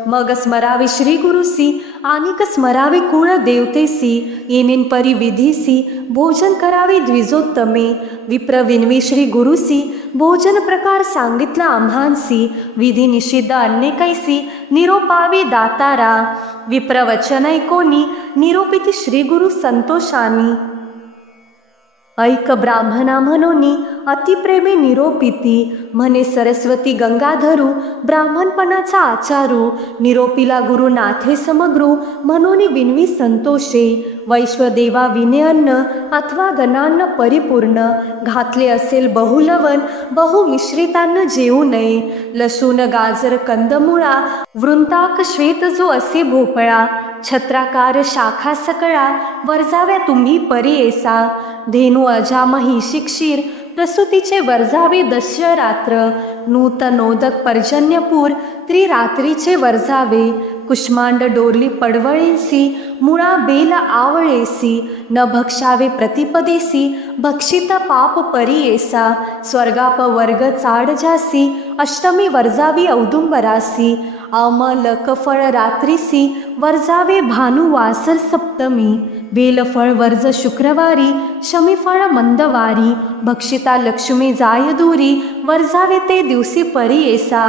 मग स्मरावे श्री गुरुसी, आनिक स्मरावे कुळ देवतेसी, येनेन परी विधीसी, भोजन करावे द्विजोत्तमे, विप्र विनवी श्री गुरुसी, भोजन प्रकार सांगितला आम्हांसी, विधी निषिद्ध अन्य कैसी, निरोपावे दातारा, विप्र वचन ऐकोनी, निरोपिती श्री गुरु संतोषानी, ऐक ब्राह्मणा म्हणोनी अतिप्रेमे निरोपिती, म्हणे सरस्वती गंगाधरू, ब्राह्मणपणाचा आचारू, निरोपिला गुरु नाथे समग्रू, म्हणोनी विनवी संतोषे, वैश्वदेवा विने अन्न अथवा गणान्न परिपूर्ण, घातले असेल बहुलवण बहु मिश्रितान्न जेऊ नये, लसूण गाजर कंदमुळा, वृंताक श्वेत जो असे भोपळा, छत्राकार शाखा सकळा, वर्जाव्या तुम्ही परी येसा, धेनू अजामही शिक्षीर, प्रसूतीचे वर्जावे दश्य रात्र, नूतनोदक पर्जन्यपूर, त्रिरात्रीचे वर्जावे, कुष्मांड डोरली पडवळेसी, मुळा बेल आवळेसी, न भक्षावे प्रतिपदेसी, भक्षित पाप परी येसा, स्वर्गाप वर्ग चाड जासी, अष्टमी वर्जावी औदुंबरासी, अमलकफळ रात्रीसी, वर्जावे भानुवासर सप्तमी, बेलफळ वर्ज शुक्रवारी, शमीफळ मंदवारी, भक्षिता लक्ष्मी जाय दूरी, वर्जावे ते दिवसी परी येसा,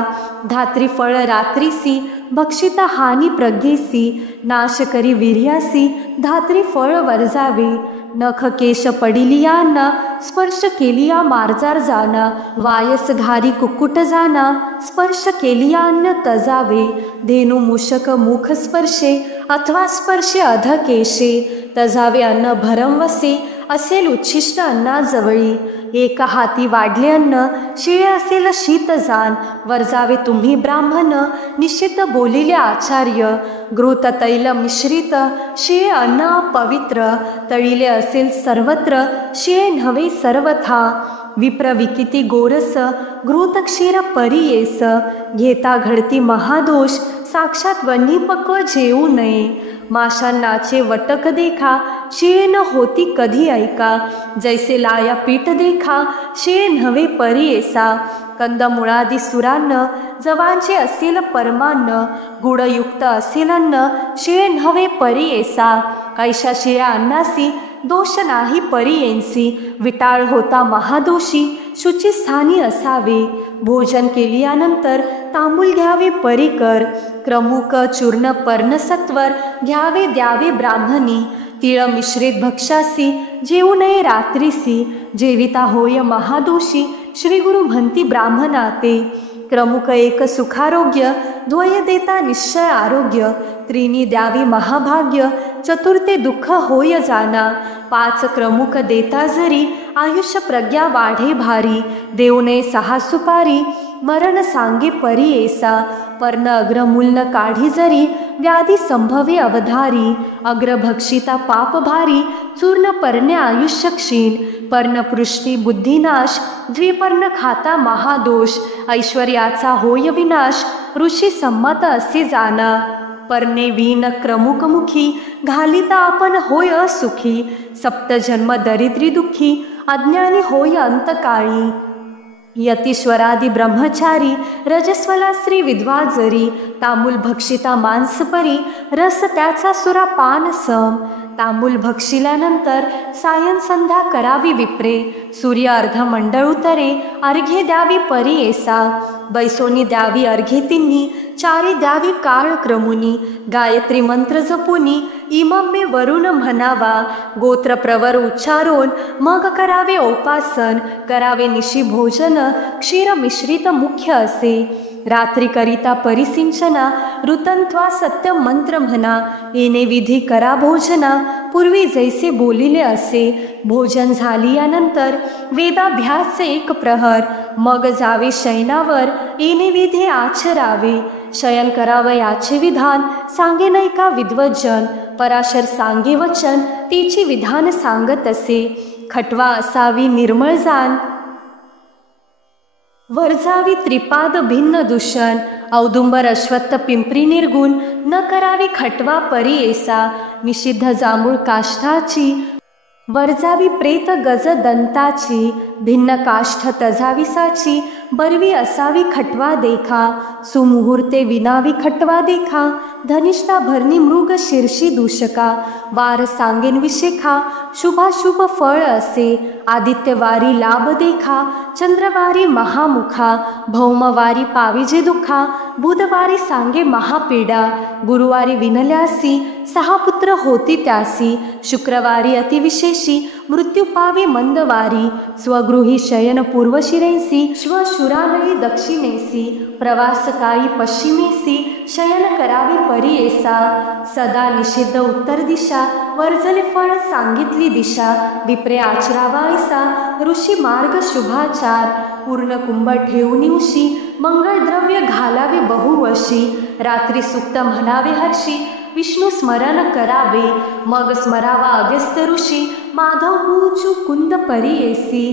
धात्रीफळ रात्रीसी, भक्षिता हानी प्रज्ञेसी, नाश करी वीर्यासी, धात्रीफळ वर्जावे, नख केश पडिलियांना, स्पर्श केलिया मार्जार जाना, वायस घारी कुक्कुट जाना, स्पर्श केलियान्न तजावे, धेनू मूषक मुख स्पर्शे, अथवा स्पर्शे अधकेशे, तजावे अन्न भरमवसे, असेल उच्छिष्ट अन्नाजवळी, एका हाती वाढले अन्न, शिळे असेल शीत जाण, वर्जावे तुम्ही ब्राह्मण, निषिद्ध बोलिले आचार्य, घृत तैल मिश्रित, शिळे अन्न पवित्र, तळिले असेल सर्वत्र, शिळे नव्हे सर्वथा, विप्र विकिती गोरस, घृत क्षीर परी येस, घेता घडती महादोष, साक्षात वन्नीपक्व जेऊ नये, माशांनाचे वटक देखा, शिळे न होती कधी ऐका, जैसे लाया पीठ देखा, शिळे नव्हे परी येसा, कंदमुळादी सुरान्न, जवांचे असेल परमान्न, गुडयुक्त असेल अन्न, शिळे नव्हे परी येसा, कैशा शिळ्या अन्नासी, दोष नाही परी येंसी, विटाळ होता महादोषी, शुचिस्थानी असावे, भोजन केल्यानंतर तांबूल घ्यावे परिकर, क्रमुक चूर्ण पर्णसत्वर घ्यावे द्यावे ब्राह्मणी, तिळ मिश्रित भक्षासी, जेऊ नये रात्रीसी, जेविता होय महादोषी, श्री गुरु म्हणती ब्राह्मणा ते, क्रमुक एक सुखारोग्य, द्वय देता निश्चय आरोग्य, त्रिनी द्यावी महाभाग्य, चतुर्थे दुःख होय जाना, पाच क्रमुक देता जरी, आयुष्य प्रज्ञा वाढे भारी, देऊ नये सहा सुपारी, मरण सांगे परी येसा, पर्ण अग्रमूल्न काढी जरी, व्याधी संभवे अवधारी, अग्रभक्षिता पाप भारी, चूर्ण पर्णे आयुष्य क्षीण, पर्णपृष्ठी बुद्धिनाश, द्विपर्ण खाता महादोष, ऐश्वर्याचा होय विनाश, ऋषी संमत असे जाना, पर्णे वीन क्रमुकमुखी, घालिता आपण होय असुखी, सप्तजन्म दरिद्री दुःखी, अज्ञानी होय अंतकाळी, यतीश्वरादी ब्रह्मचारी, रजस्वला स्त्री विधवा जरी, तांबूल भक्षिता मांसपरी, रस त्याचा सुरा पान सम, तांबूल भक्षिल्यानंतर सायं संध्या करावी विप्रे, सूर्य अर्धमंडळ उतरे, अर्घ्ये द्यावी परी येसा, बैसोनी द्यावी अर्घे तिन्ही, चारी द्यावी काळ क्रमुनी, गायत्री मंत्र जपुनी, इमम मे वरुण म्हणावा, गोत्र प्रवर उच्चारोन, मग करावे उपासन, करावे निशी भोजन, क्षीर मिश्रित मुख्य असे, रात्री करिता परिसिंचना, ऋतंत्वा सत्य मंत्र म्हणा, येणे विधी करा भोजना, पूर्वी जैसे बोलिले असे. भोजन झाली यानंतर वेदाभ्यास एक प्रहर, मग जावे शयनावर, येणे विधी आचरावे. शयन करावं याचे विधान, सांगे नाही का विद्वज्जन, पराशर सांगे वचन, तिची विधान सांगत असे. खटवा असावी निर्मळ जाण, वर्जावी त्रिपाद भिन्न दूषण, औदुंबर अश्वत्थ पिंपरी निर्गुण, न करावी खटवा परी ऐसा. निषिद्ध जांभूळ काष्ठाची, वर्जावी प्रेत गज दंताची, भिन्न काष्ठ तजाविसाची, बरवी असावी खटवा देखा. सुमुहूर्ते विनावी खटवा देखा, धनिष्ठा भरणी मृग शीर्षी दूषका. वार सांगेन विशेखा, शुभाशुभ फळ असे. आदित्यवारी लाभ देखा, चंद्रवारी महामुखा, भौमवारी पाविजे दुखा, बुधवारी सांगे महापीडा. गुरुवारी विनल्यासी, 6 पुत्र होती त्यासी. शुक्रवारी अतिविशेषी, मृत्यू पावी मंदवारी. स्वगृही शयन पूर्वशिरेसी, श्वशुरालयी दक्षिणेसी. प्रवास काळी पश्चिमेसी, शयन करावे परी ऐसा. सदा निषिद्ध उत्तर दिशा, वर्जले फळ सांगितली दिशा. विप्रे आचरावा ऐसा, ऋषी मार्ग शुभाचार. पूर्ण कुंभ ठेवून उशी, मंगळ द्रव्य घालावे बहुवशी. रात्री सुक्त म्हणावे हर्षी, विष्णू स्मरण करावे. मग स्मरावा अगस्त्य ऋषी, माधव मुचू कुंद परी ऐसी.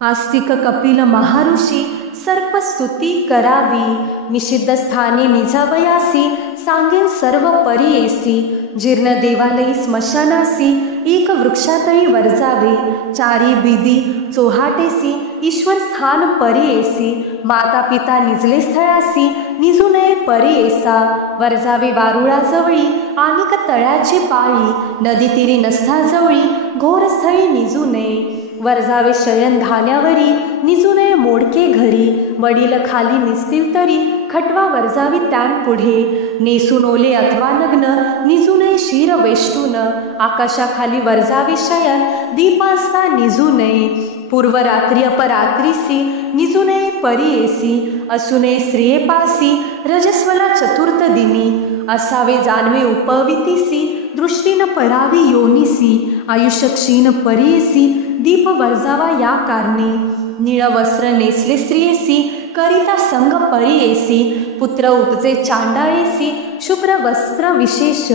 आस्तिक कपिल महाऋषी, सर्पस्तुती करावी. निषिद्ध स्थानी निजावयासी, सांगेन सर्व परी ऐसी. जीर्ण देवालयी स्मशानासी, एक वृक्षातळी वर्जावे. चारी बिदी चोहाटेसी, ईश्वर स्थान परी ऐसी. माता पिता निजले स्थळासी, निजू नये परी ऐसा. वर्जावे वारुळाजवळी, आनिक तळ्याची पाळी. नदी तीरी नसता जवळी, घोर स्थळी निजू नये. वर्जावे शयन धान्यावरी, निजू नये मोडके घरी. वडील खाली निसतील तरी, खटवा वर्जावी पुढे. नेसून ओले अथवा नग्न, निजू नये शिर वेष्टून. आकाशाखाली वर्जावे शयन, दीप असता निजू नये. पूर्व रात्री अपरात्रीसी, निजू नये परी ऐसी. असू नये स्त्रियेपासी, रजस्वला चतुर्थ दिनी. असावे जानवे उपवितीसी, दृष्टीन पडावी योनिसी. आयुष्य क्षीण परी ऐसी, दीप वर्जावा या कारणी. निळ वस्त्र नेसले स्त्रियेसी, करिता संग परी ऐसी. पुत्र उपजे चांडाळेसी, शुभ्र वस्त्र विशेष.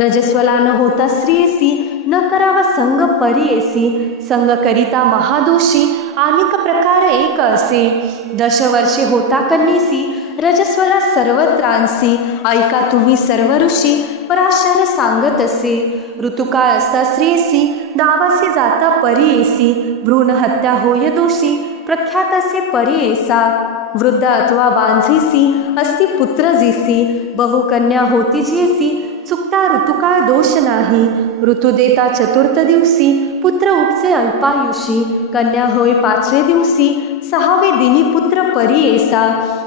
रजस्वला न होता स्त्रियेसी, न करावा संग परी ऐसी. संग करिता महादोषी, अनेक प्रकार एक असे. 10 वर्षे होता कन्येसी, रजस्वला सर्वत्रांसी. ऐका तुम्ही सर्व ऋषी, पराशर सांगत असे. ऋतुकाळ असता स्त्रियेसी, दावासी जाता परी ऐसी. भ्रूण हत्या होय दोषी, प्रख्यात असे परी ऐसा. वृद्ध अथवा वांझेसी, असती पुत्र जेसी. बहुकन्या होती जेसी, चुकता ऋतुकाळ दोष नाही. ऋतू देता चतुर्थ दिवसी, पुत्र उपजे अल्पायुषी. कन्या होय 5वे दिवसी, 6वे दिनी पुत्र परी ऐसा.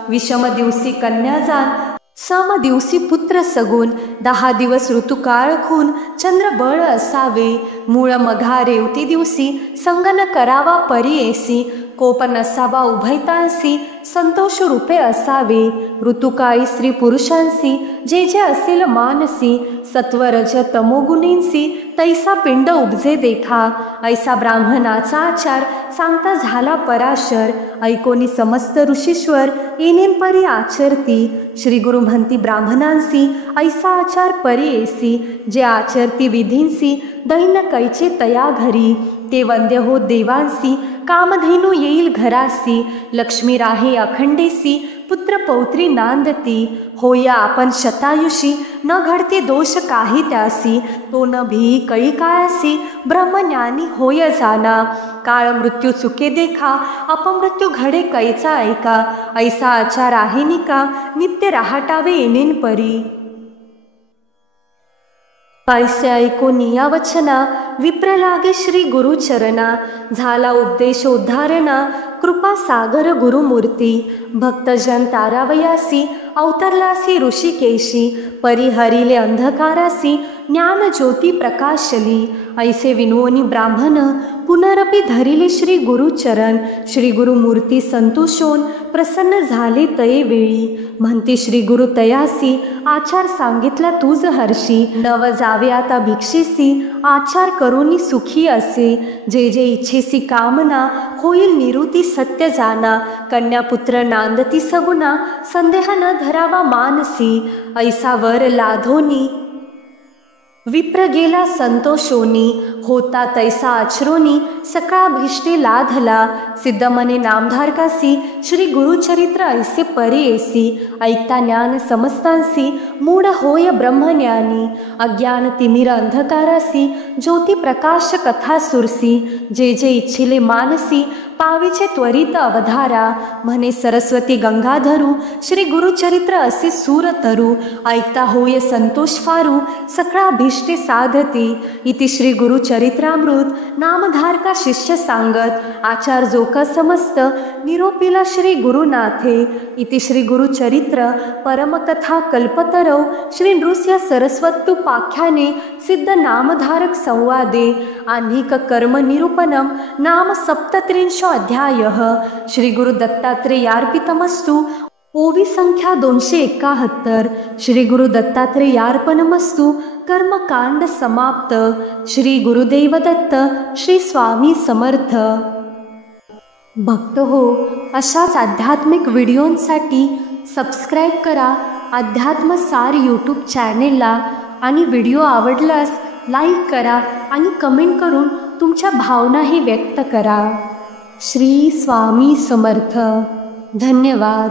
विषम दिवसी कन्या जाण, सम दिवसी पुत्र सगुण. 10 दिवस ऋतुकाळ खून, चंद्र बळ असावे. मूळ मघा रेवती दिवसी, संगन करावा परी ऐसी. कोप नसावा उभयतांसी, संतोष रूपे असावे. ऋतुकाळी स्त्री पुरुषांसी, जे जे असेल मानसी. सत्व रज तमोगुणींसी, तैसा पिंड उपजे देखा. ऐसा ब्राह्मणाचा आचार, सांगता झाला पराशर. ऐकोनी समस्त ऋषीश्वर, येणेन परी आचरती. श्री गुरु म्हणती ब्राह्मणांसी, ऐसा आचार परी ऐसी. जे आचरती विधींसी, दैन्य कैचे तया घरी. ते वंद्य हो देवांसी, कामधेनू येईल घरासी. लक्ष्मी राहे अखंडेसी, पुत्र पौत्री नांदती. होया आपण शतायुषी, न घडते दोष काही त्यासी. तो न भी कळी काळासी, ब्रह्मज्ञानी होय जाना. काळ मृत्यू चुके देखा, अपमृत्यू घडे कैचा ऐका. ऐसा आचार आहे निका, नित्य राहटावे येणेन परी. पैसे ऐको निया वचना, विप्रलागे श्री गुरुचरणा, झाला उपदेशोद्धारणा, कृपा सागर गुरुमूर्ती, भक्तजन तारावयासी, अवतरलासी ऋषिकेशी, परिहरिले अंधकारासी, ज्ञान ज्योती प्रकाशली, ऐसे विनवनी ब्राह्मण, पुनरपि धरिले श्री गुरुचरण, श्री गुरुमूर्ती संतोषोन, प्रसन्न झाले तये वेळी, म्हणते श्री गुरु तयासी, आचार सांगितला तुझ हर्षी, नव जावे आता भिक्षेसी, आचार करोनी सुखी असे, जे जे इच्छेसी कामना, होईल निवृत्ती सत्य जाना, कन्यापुत्र नांदती सगुना, संदेह न धरावा मानसी, ऐसा वर लाधोनी, विप्र गेला संतोषोनी, होता तैसा आचरोनी, सकाळभिष्टे लाधला, सिद्ध मने नामधारकासी, श्री गुरुचरित्र ऐसे परेसी, ऐकता ज्ञान समस्तांसी, मूढ होय ब्रह्मज्ञानी, अज्ञान तिमिर अंधकारासी, ज्योती प्रकाश कथा सुरसी, जे जे इच्छिले मानसी, पावीचे त्वरित अवधारा, म्हणे सरस्वती गंगाधरू, श्री गुरुचरित्र असे सूर तरू, ऐकता होय संतोष फारू, सकाळभिष्टे साधती, इति श्री गुरुचरित्रामृत, नामधारका शिष्य सांगत, आचार जोका समस्त, निरोपिला श्री गुरुनाथे, इति श्री गुरुचरित्र परमकथा कल्पतरौ, श्री नृस्य सरस्वत्युपाख्याने, सिद्ध नामधारक संवादे, आह्निक कर्म निरूपणम, नाम सप्तत्रिंशो अध्यायः, श्री गुरु दत्तात्रेयार्पितमस्तु। ओवी संख्या 271, श्री गुरु दत्तात्रेयार्पणमस्तु। कर्मकांड समाप्त। श्री गुरुदेव दत्त, श्री स्वामी समर्थ। भक्त हो, अशाच आध्यात्मिक व्हिडिओंसाठी सबस्क्राईब करा अध्यात्मसार यूट्यूब चॅनेलला आणि व्हिडिओ आवडल्यास लाईक करा आणि कमेंट करून तुमच्या भावनाही व्यक्त करा। श्री स्वामी समर्थ। धन्यवाद।